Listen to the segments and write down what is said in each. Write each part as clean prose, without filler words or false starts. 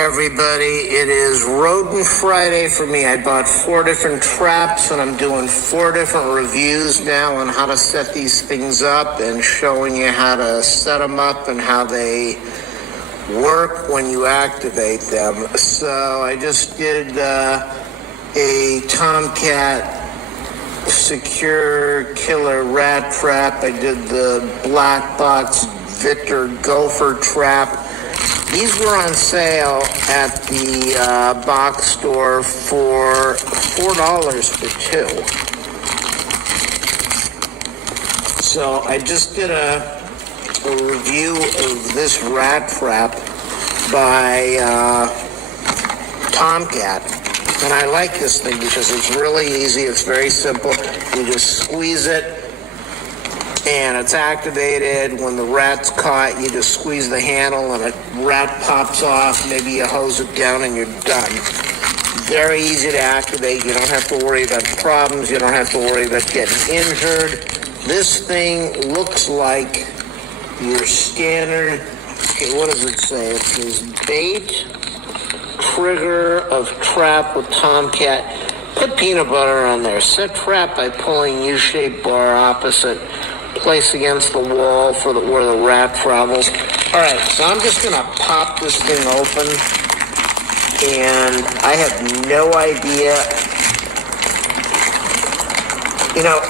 everybody, it is Rodent Friday for me. I bought 4 different traps and I'm doing 4 different reviews now on how to set these things up and showing you how to set them up and how they work when you activate them. So I just did a tomcat secure killer rat trap. I did the black box Victor gopher trap. These were on sale at the box store for $4 for 2. So I just did a review of this rat trap by Tomcat. And I like this thing because it's really easy. It's very simple. You just squeeze it and it's activated. When the rat's caught, you just squeeze the handle and a rat pops off. Maybe you hose it down and you're done. Very easy to activate. You don't have to worry about problems. You don't have to worry about getting injured. This thing looks like your standard, okay, what does it say? It says bait, trigger of trap with Tomcat. Put peanut butter on there. Set trap by pulling U-shaped bar opposite. Place against the wall for where the rat travels. All right, so I'm just going to pop this thing open. And I have no idea. You know,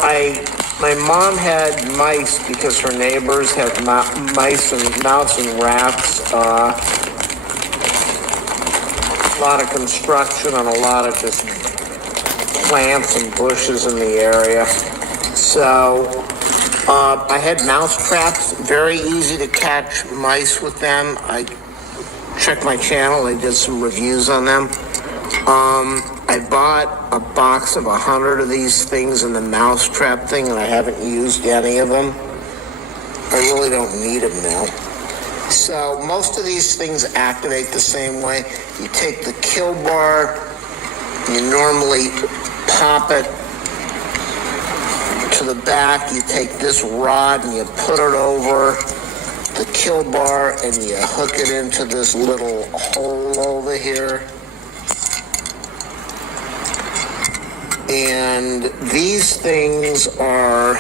my mom had mice because her neighbors had mice and mouse and rats. A lot of construction and a lot of just plants and bushes in the area. So I had mouse traps, very easy to catch mice with them. I checked my channel, I did some reviews on them. I bought a box of 100 of these things in the mouse trap thing, and I haven't used any of them. I really don't need them now. So most of these things activate the same way. You take the kill bar, you normally pop it to the back. You take this rod and you put it over the kill bar and you hook it into this little hole over here. And these things are,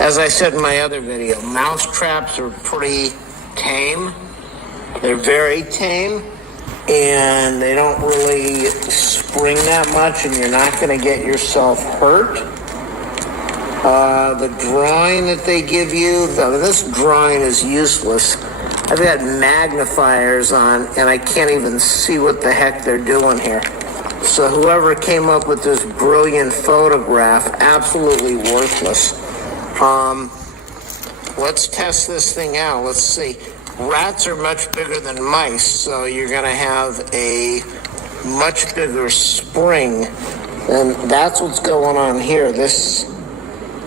as I said in my other video, mouse traps are pretty tame. They're very tame and they don't really spring that much and you're not going to get yourself hurt. The drawing that they give you, this drawing is useless. I've got magnifiers on and I can't even see what the heck they're doing here. So whoever came up with this brilliant photograph, absolutely worthless. Let's test this thing out. Let's see. Rats are much bigger than mice, so you're going to have a much bigger spring. And that's what's going on here.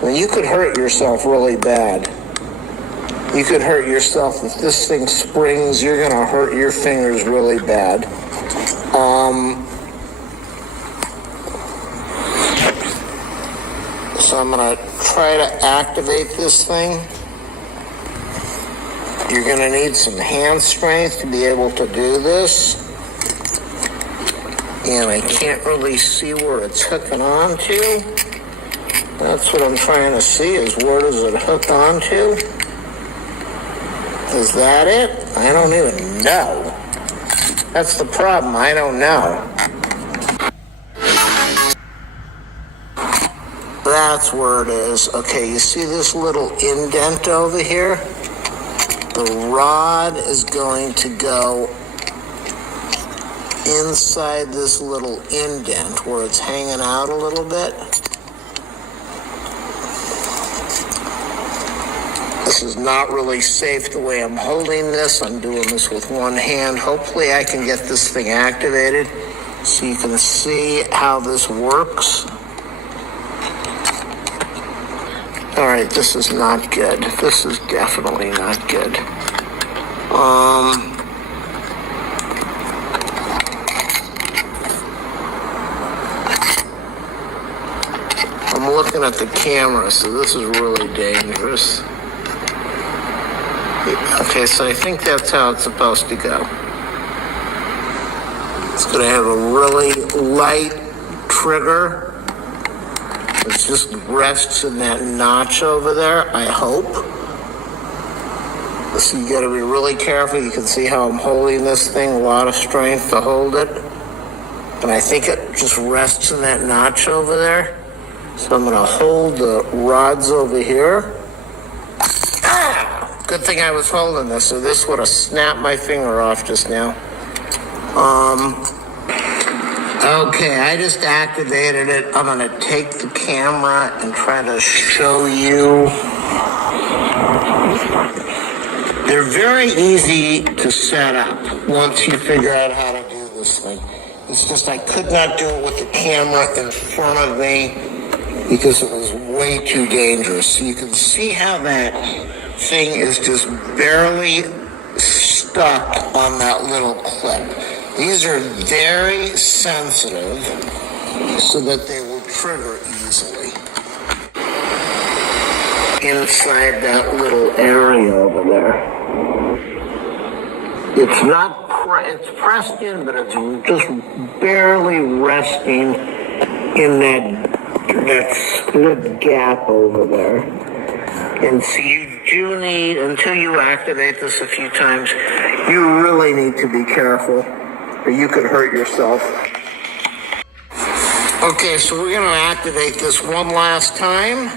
You could hurt yourself really bad. You could hurt yourself. If this thing springs, you're going to hurt your fingers really bad. So I'm going to try to activate this thing. You're going to need some hand strength to be able to do this. And I can't really see where it's hooking on to. That's what I'm trying to see, is where does it hook onto? Is that it? I don't even know. That's the problem, I don't know. That's where it is. Okay, you see this little indent over here? The rod is going to go inside this little indent where it's hanging out a little bit. This is not really safe the way I'm holding this. I'm doing this with one hand. Hopefully I can get this thing activated so you can see how this works. All right, this is not good. This is definitely not good. I'm looking at the camera, so this is really dangerous. Okay, so I think that's how it's supposed to go. It's going to have a really light trigger. It just rests in that notch over there, I hope. So you got to be really careful. You can see how I'm holding this thing, a lot of strength to hold it. And I think it just rests in that notch over there. So I'm going to hold the rods over here. Ah! Good thing I was holding this, so this would have snapped my finger off just now. Okay, I just activated it. I'm going to take the camera and try to show you. They're very easy to set up once you figure out how to do this thing. It's just I could not do it with the camera in front of me because it was way too dangerous. So you can see how that thing is just barely stuck on that little clip. These are very sensitive so that they will trigger easily inside that little area over there. It's not, it's pressed in, but it's just barely resting in that split gap over there. And so you do need, until you activate this a few times, you really need to be careful, or you could hurt yourself. Okay, so we're going to activate this one last time.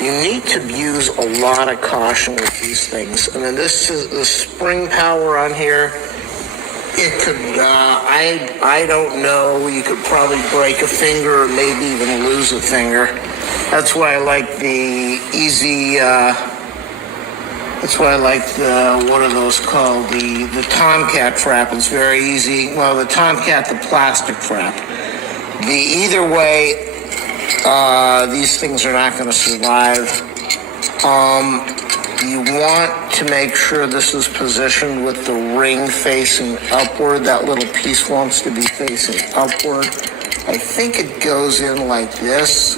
You need to use a lot of caution with these things. I mean, this is the spring power on here. It could, I don't know, you could probably break a finger or maybe even lose a finger. That's why I like the easy, that's why I like the, what are those called? The tomcat trap. It's very easy. Well, the tomcat, the plastic trap. Either way, these things are not going to survive. You want to make sure this is positioned with the ring facing upward. That little piece wants to be facing upward. I think it goes in like this.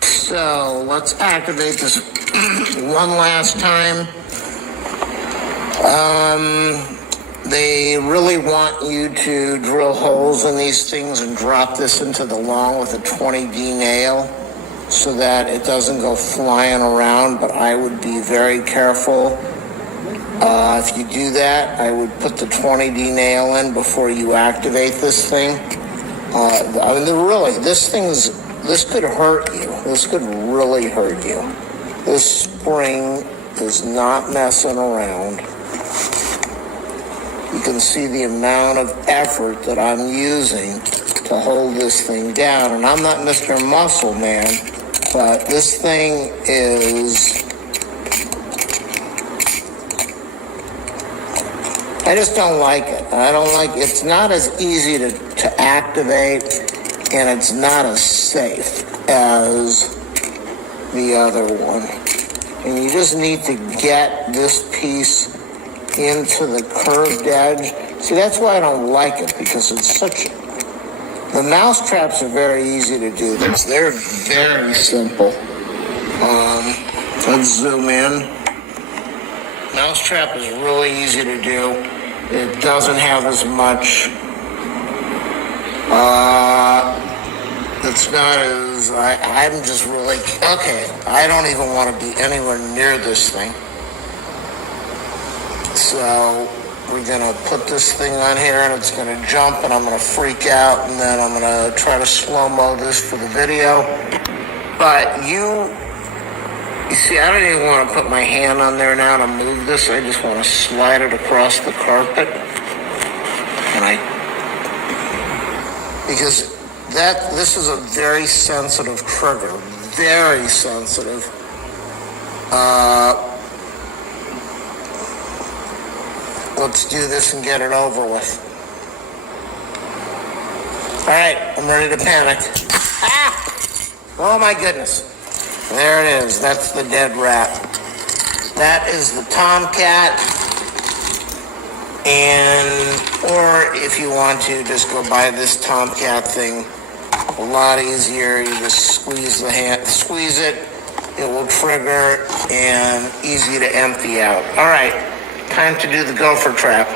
So let's activate this one last time. They really want you to drill holes in these things and drop this into the lawn with a 20D nail so that it doesn't go flying around, but I would be very careful. If you do that, I would put the 20D nail in before you activate this thing. I mean, really, this could hurt you. This could really hurt you. This spring is not messing around. You can see the amount of effort that I'm using to hold this thing down. And I'm not Mr. Muscle Man, but this thing is... I just don't like it. It's not as easy to activate, and it's not as safe as the other one. And you just need to get this piece into the curved edge. See, that's why I don't like it, because it's such... The mouse traps are very easy to do this. They're very simple. Let's zoom in. Mousetrap is really easy to do. It doesn't have as much... it's not as... I'm just really... Okay, I don't even want to be anywhere near this thing. So we're going to put this thing on here, and it's going to jump, and I'm going to freak out, and then I'm going to try to slow-mo this for the video. But you see, I don't even want to put my hand on there now to move this. I just want to slide it across the carpet. Because this is a very sensitive trigger. Very sensitive. Let's do this and get it over with. All right, I'm ready to panic. Ah! Oh my goodness. There it is. That's the dead rat. That is the tomcat. Or if you want to, just go buy this tomcat thing A lot easier. You just squeeze it. It will trigger and easy to empty out. All right, time to do the gopher trap.